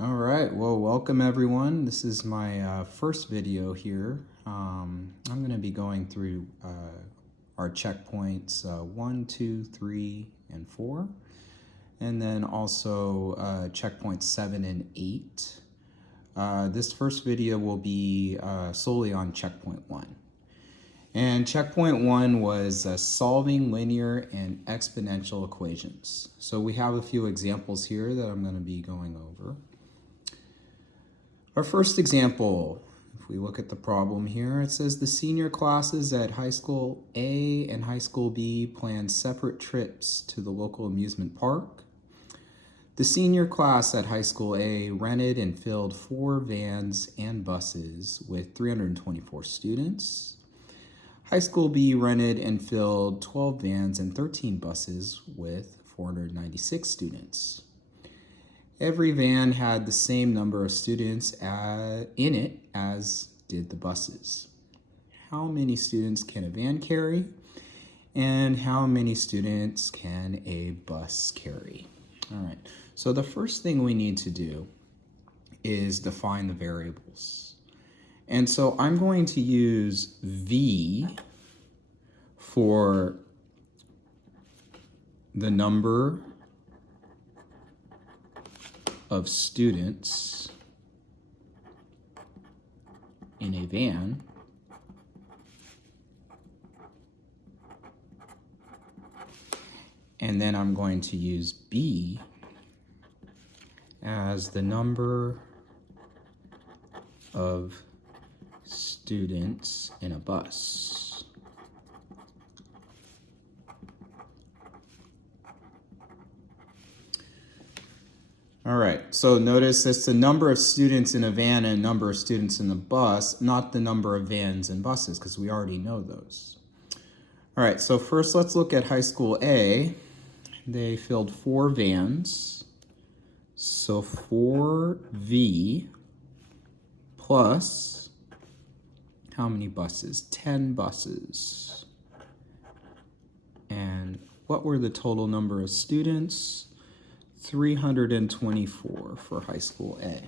All right, well, welcome everyone. This is my first video here. I'm going to be going through our checkpoints 1, 2, 3, and 4, and then also checkpoints 7 and 8. This first video will be solely on checkpoint 1. And checkpoint 1 was solving linear and exponential equations. So we have a few examples here that I'm going to be going over. Our first example, if we look at the problem here, it says the senior classes at high school A and high school B plan separate trips to the local amusement park. The senior class at high school A rented and filled 4 vans and buses with 324 students. High school B rented and filled 12 vans and 13 buses with 496 students. Every van had the same number of students in it as did the buses. How many students can a van carry? And how many students can a bus carry? All right, so the first thing we need to do is define the variables. And so I'm going to use V for the number of students in a van and then I'm going to use B as the number of students in a bus. All right, so notice it's the number of students in a van and number of students in the bus, not the number of vans and buses, because we already know those. All right, so first let's look at high school A. They filled 4 vans, so 4V plus how many buses? 10 buses. And what were the total number of students? 324 for high school A.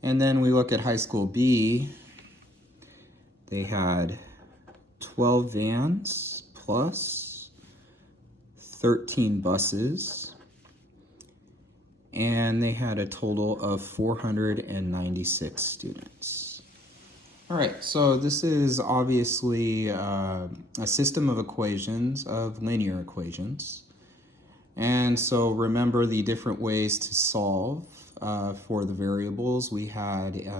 And then we look at high school B. They had 12 vans plus 13 buses. And they had a total of 496 students. All right, so this is obviously a system of equations, of linear equations. And so remember the different ways to solve for the variables. We had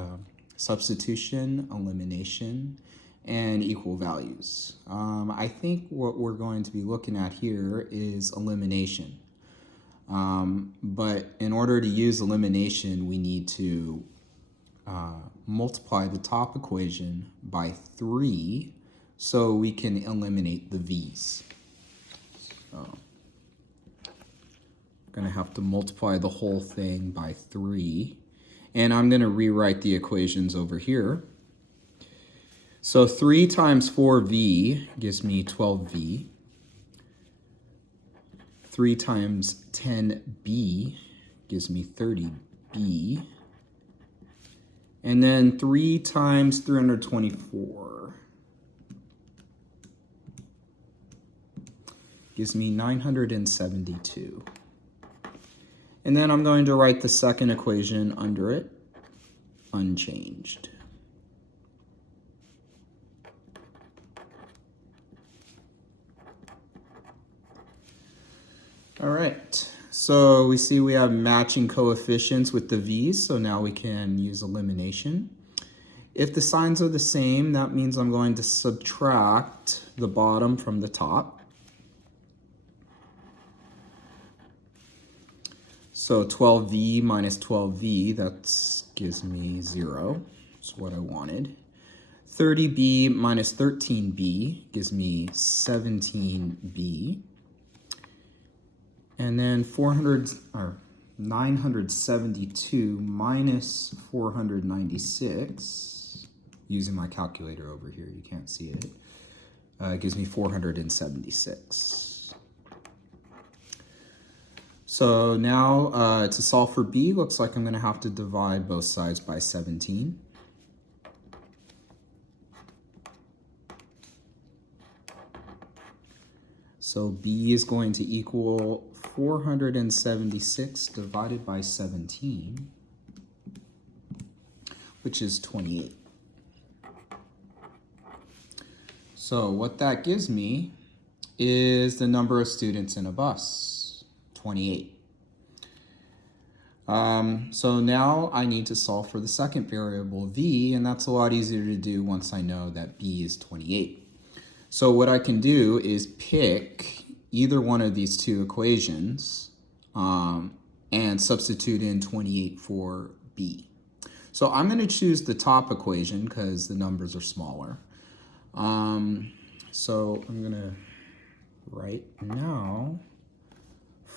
substitution, elimination, and equal values. I think what we're going to be looking at here is elimination. But in order to use elimination, we need to multiply the top equation by 3 so we can eliminate the v's. So going to have to multiply the whole thing by 3. And I'm going to rewrite the equations over here. So 3 times 4v gives me 12v. 3 times 10b gives me 30b. And then 3 times 324 gives me 972. And then I'm going to write the second equation under it, unchanged. All right, so we see we have matching coefficients with the v's, so now we can use elimination. If the signs are the same, that means I'm going to subtract the bottom from the top. So 12v minus 12v, that gives me 0. That's what I wanted. 30b minus 13b gives me 17b. And then 972 minus 496, using my calculator over here, you can't see it, gives me 476. So now to solve for b, looks like I'm going to have to divide both sides by 17. So b is going to equal 476 divided by 17, which is 28. So what that gives me is the number of students in a bus, 28. So now I need to solve for the second variable, v, and that's a lot easier to do once I know that b is 28. So what I can do is pick either one of these two equations and substitute in 28 for b. So I'm going to choose the top equation because the numbers are smaller. So I'm going to write now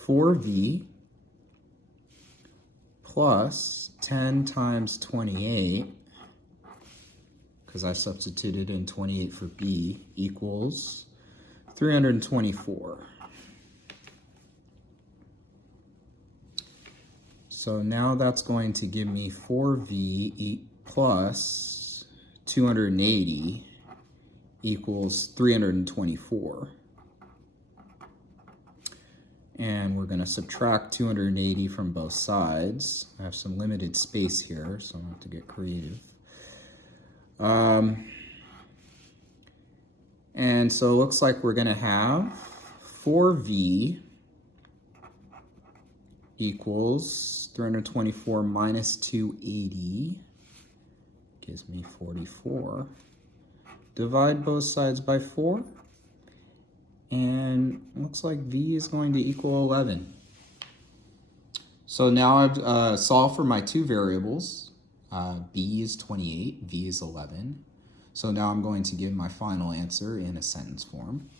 4v plus 10 times 28, because I substituted in 28 for b, equals 324. So now that's going to give me 4v plus 280 equals 324. And we're going to subtract 280 from both sides. I have some limited space here, so I have to get creative. And so it looks like we're going to have 4v equals 324 minus 280 gives me 44. Divide both sides by 4, and it looks like v is going to equal 11. So now I've solved for my two variables. B is 28, v is 11. So now I'm going to give my final answer in a sentence form.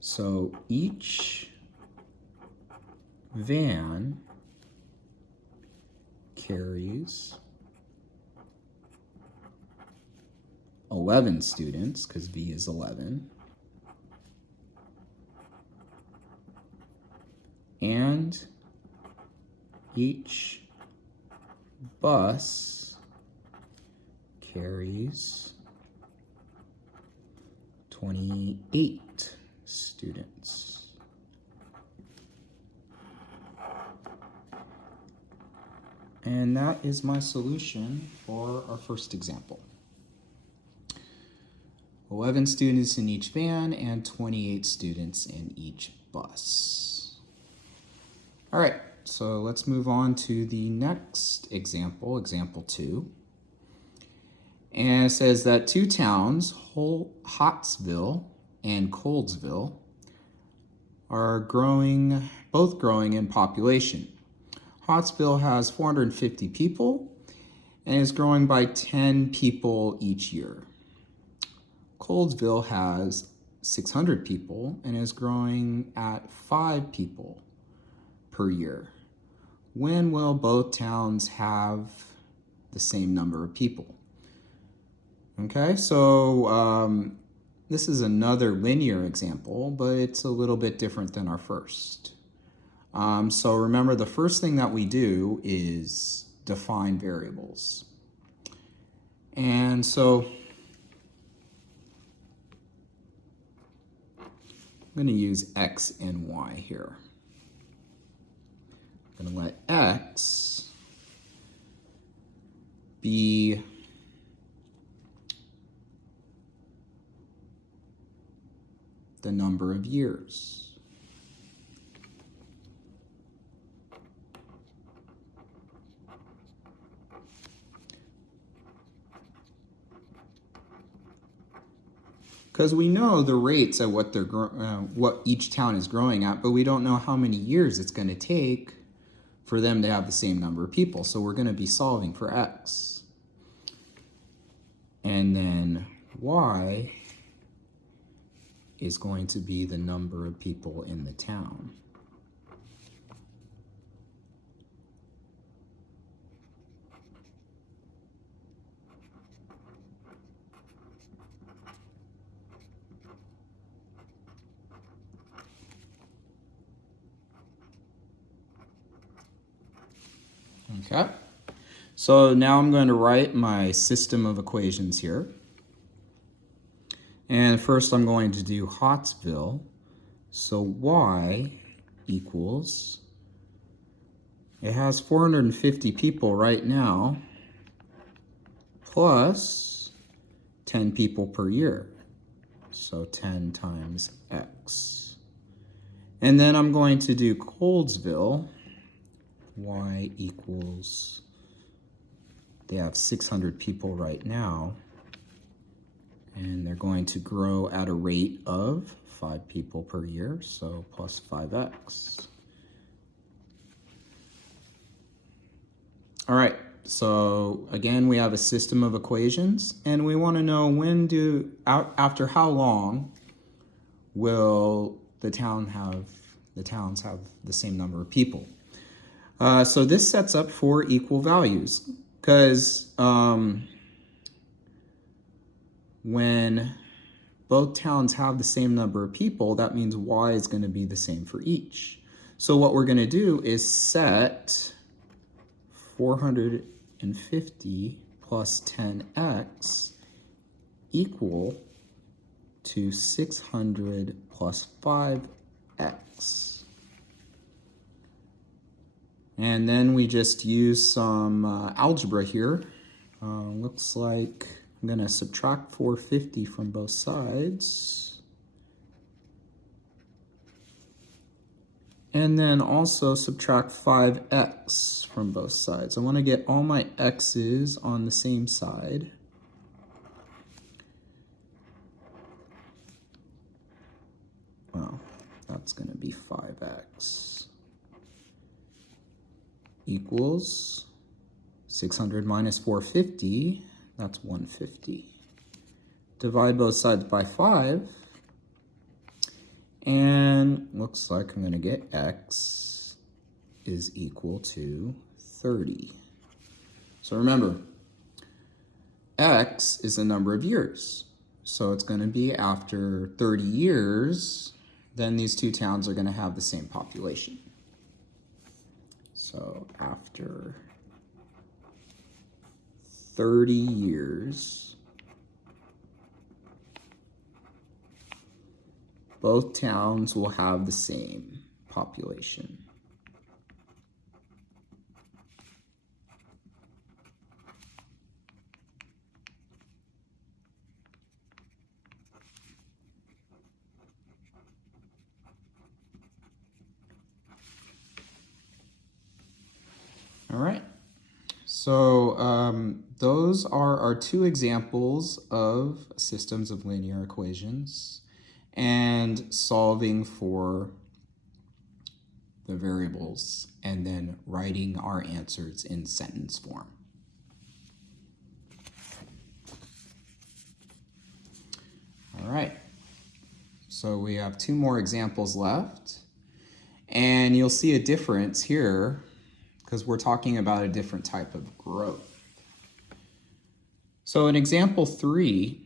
So each van carries 11 students, because v is 11. And each bus carries 28 students. And that is my solution for our first example. 11 students in each van and 28 students in each bus. All right, so let's move on to the next example, example 2. And it says that two towns, Hottsville and Coldsville, are both growing in population. Hottsville has 450 people and is growing by 10 people each year. Coldsville has 600 people and is growing at 5 people per year. When will both towns have the same number of people? Okay, so this is another linear example, but it's a little bit different than our first. So remember, the first thing that we do is define variables. And so I'm going to use x and y here. I'm going to let x be the number of years. Because we know the rates at what each town is growing at, but we don't know how many years it's going to take for them to have the same number of people. So we're going to be solving for x. And then y is going to be the number of people in the town. Okay. So now I'm going to write my system of equations here. And first I'm going to do Hotsville. So y equals, it has 450 people right now, plus 10 people per year. So 10 times x. And then I'm going to do Coldsville. Y equals, they have 600 people right now, and they're going to grow at a rate of 5 people per year, so plus 5x. All right, so again, we have a system of equations, and we want to know after how long will the towns have the same number of people. So this sets up for equal values, because when both towns have the same number of people, that means y is going to be the same for each. So what we're going to do is set 450 plus 10x equal to 600 plus 5x. And then we just use some algebra here. Looks like I'm going to subtract 450 from both sides. And then also subtract 5x from both sides. I want to get all my x's on the same side. Well, that's going to be 5x. Equals 600 minus 450, that's 150. Divide both sides by 5, and looks like I'm going to get x is equal to 30. So remember, x is the number of years. So it's going to be after 30 years, then these two towns are going to have the same population. So after 30 years, both towns will have the same population. All right. So those are our two examples of systems of linear equations and solving for the variables and then writing our answers in sentence form. All right. So we have two more examples left, and you'll see a difference here because we're talking about a different type of growth. So in example 3,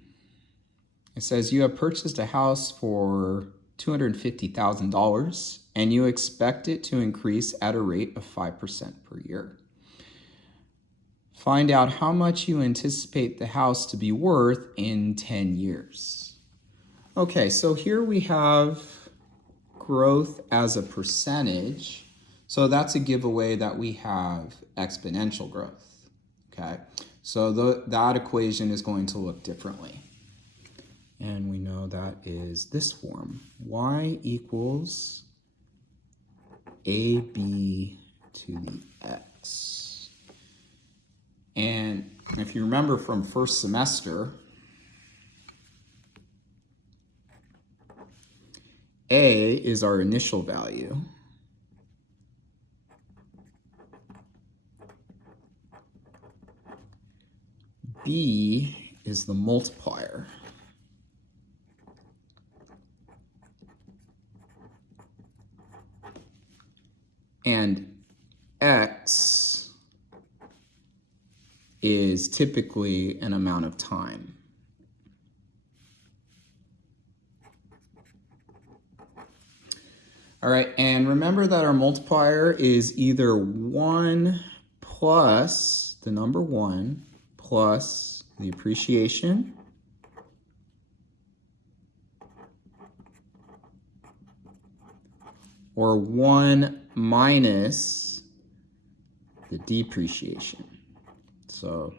it says you have purchased a house for $250,000 and you expect it to increase at a rate of 5% per year. Find out how much you anticipate the house to be worth in 10 years. Okay, so here we have growth as a percentage. So that's a giveaway that we have exponential growth, okay? So that equation is going to look differently. And we know that is this form. Y equals AB to the X. And if you remember from first semester, A is our initial value. B is the multiplier. And X is typically an amount of time. All right, and remember that our multiplier is either 1 plus the number 1 plus the appreciation or 1 minus the depreciation. So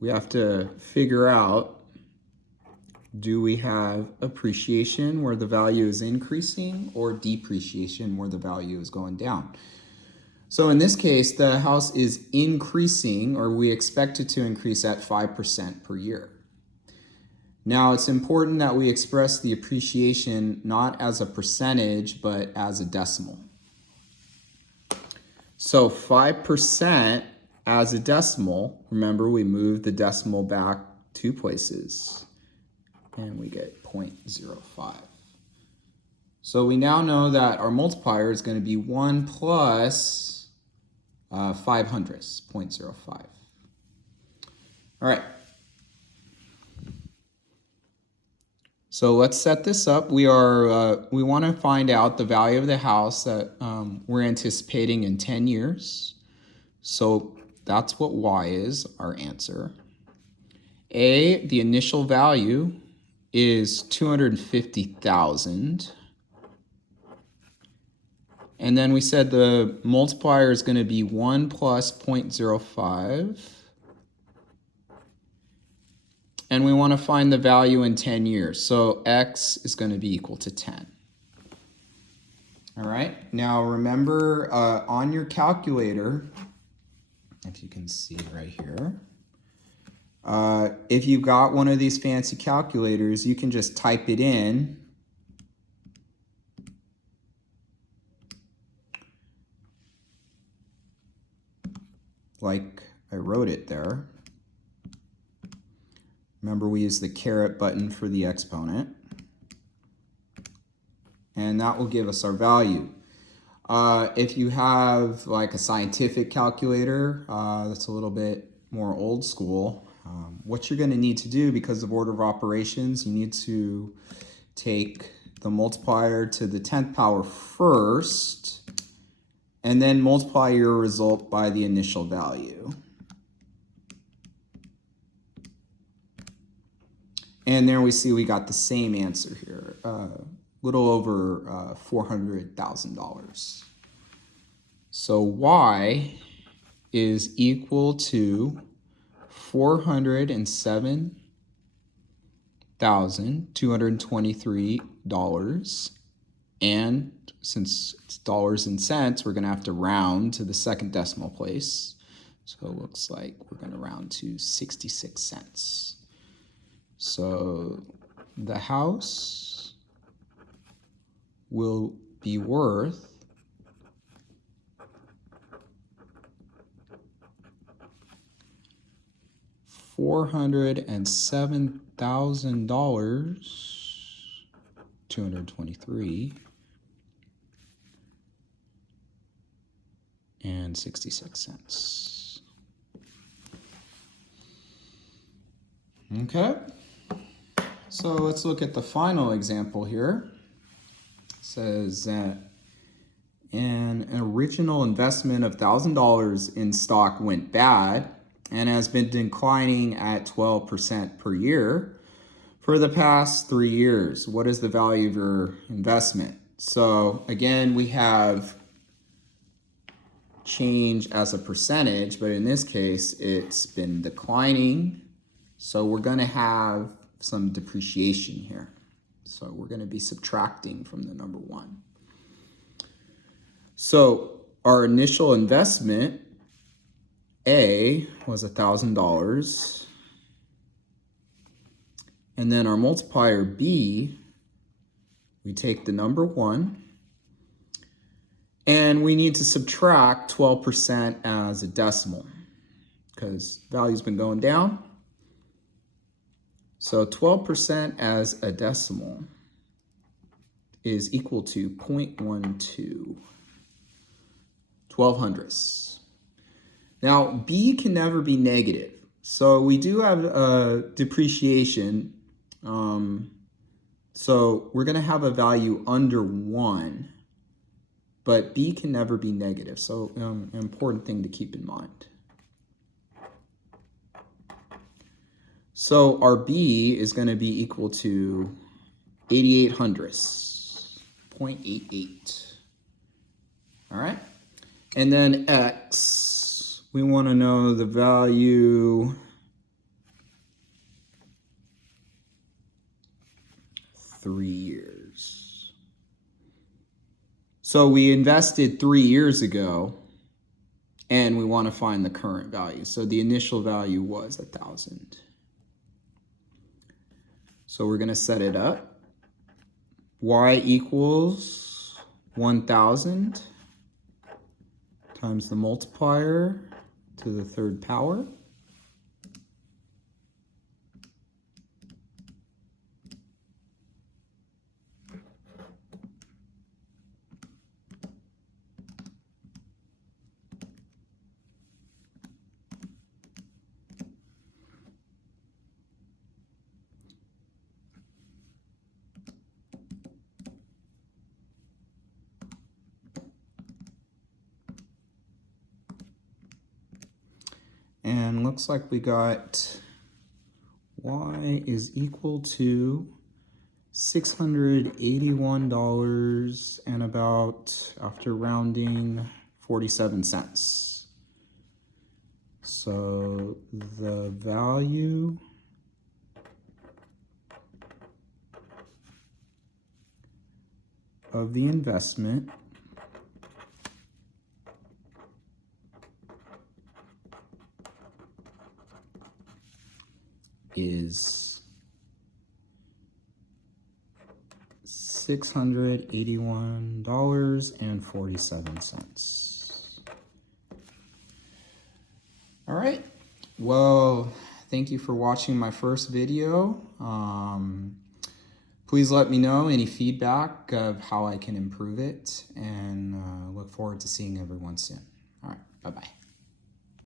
we have to figure out, do we have appreciation where the value is increasing or depreciation where the value is going down? So in this case, the house is increasing, or we expect it to increase at 5% per year. Now it's important that we express the appreciation not as a percentage, but as a decimal. So 5% as a decimal, remember we moved the decimal back 2 places, and we get 0.05. So we now know that our multiplier is going to be 1 plus 5/100, 0.05. All right. So let's set this up. We want to find out the value of the house that we're anticipating in 10 years. So that's what y is, our answer. A, the initial value is $250,000. And then we said the multiplier is going to be 1 plus 0.05. And we want to find the value in 10 years. So x is going to be equal to 10. All right. Now remember, on your calculator, if you can see right here, if you've got one of these fancy calculators, you can just type it in. Like I wrote it there. Remember, we use the caret button for the exponent. And that will give us our value. If you have like a scientific calculator that's a little bit more old school, what you're going to need to do, because of order of operations, you need to take the multiplier to the 10th power first, and then multiply your result by the initial value. And there we see we got the same answer here, little over $400,000. So y is equal to $407,223. And since it's dollars and cents, we're going to have to round to the second decimal place. So it looks like we're going to round to 66 cents. So the house will be worth $407,000, 223 and 66 cents. Okay. So let's look at the final example here. It says that an original investment of $1,000 in stock went bad and has been declining at 12% per year for the past 3 years. What is the value of your investment? So again, we have change as a percentage, but in this case, it's been declining. So we're going to have some depreciation here. So we're going to be subtracting from the number 1. So our initial investment, A, was $1,000. And then our multiplier, B, we take the number 1. And we need to subtract 12% as a decimal because value's been going down. So 12% as a decimal is equal to 0.12, 12/100ths. Now, B can never be negative. So we do have depreciation. So we're going to have a value under 1, but B can never be negative. So an important thing to keep in mind. So our B is going to be equal to 88 hundredths, 0.88. All right. And then X, we want to know the value 3 years. So we invested 3 years ago, and we want to find the current value. So the initial value was 1,000. So we're going to set it up. Y equals 1,000 times the multiplier to the third power. And looks like we got Y is equal to $681 and about, after rounding, 47 cents. So the value of the investment is $681.47. All right. Well, thank you for watching my first video. Please let me know any feedback of how I can improve it, and look forward to seeing everyone soon. All right. Bye-bye.